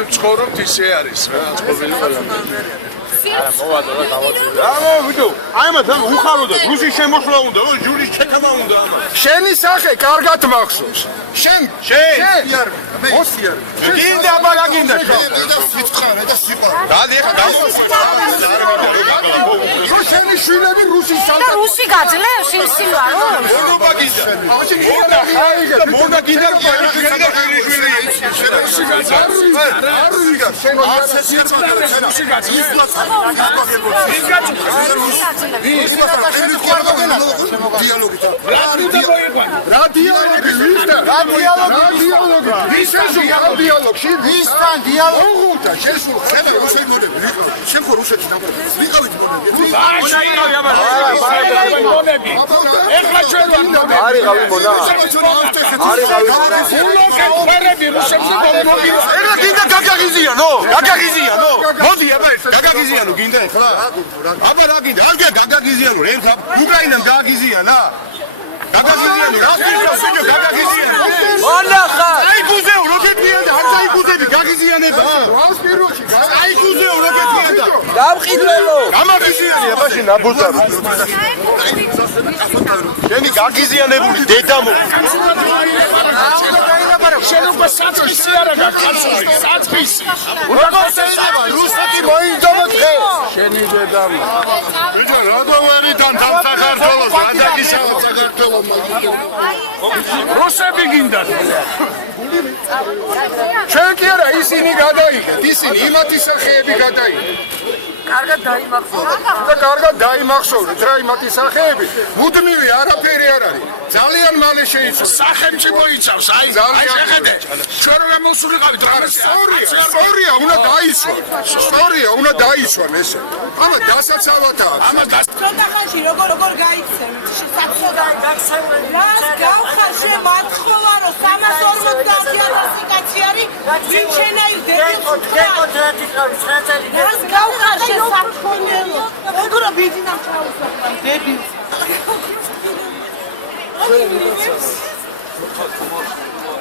რუსეთში ცხოვრობთ ისე არის რა წყობილი ყველა. არა მოვადო და დავაწევი. რა ვიდო? აი მაგრამ უხაროდა რუსის შემოსვლა უნდა, ჯურის ჩეკამა უნდა ამას. შენი სახე კარგად მახსოვს. შენ მოსიარ. გინდა აბა გინდა. და სიცხარე და სიყვარული. დადი ხა შენი შვილები რუსის და რუსი გაძლევს იმ სიმბოლოს? მოგობა გინდა. მოგობა გინდა მოდი აბა გაგაგიზიანო გინდა ეხლა აბა რა გინდა არ გაგაგიზიანო ეხლა უკრაინამ გააგიზიანა გაგაგიზიანო რა გინდა სიჯო გაგაგიზიანო მონახა აი გუზეო როკეტია და არ დაიგუზები გაგიზიანება რას პირველში აი გუზეო როკეტია და დამყიდველო გამაგიზიანია მაშინ აბუზა შენი გაგიზიანებული დედამო შენობა საწყისი არა გაკაცული საწყისი უნდა შეიძლება რუსეთი მოინდომო დღე შენი დედამო ბიჭო რატომ არიდან თან საქართველოს ადაგისაო საქართველოს რუსები გინდათ ჩვენ კი არა ისინი გადაიღეთ ისინი იმათი სახეები გადაიღეთ კარგად დაიმახსოვრეთ და კარგად დაიმახსოვრეთ რა იმათი სახეები მუდმივი არაფერი არ არის ძალიან მალე შეიცვალა სახელმწიფო იცავს აი შეხედე ჩვენ რომ მოსულიყავით რა სწორია უნდა დაიცვან ესე ამა დასაცავათაა ამა ცოტა ხანში როგორ გაიქცევით საცოდა გაქცევით რას გავხარ შე მათხოვა რომ 350,000 კაცი არის ვინ შენაირ რას გავხარ შე საქონელო როგორ ბიძინამ ჩაუსვა დებილს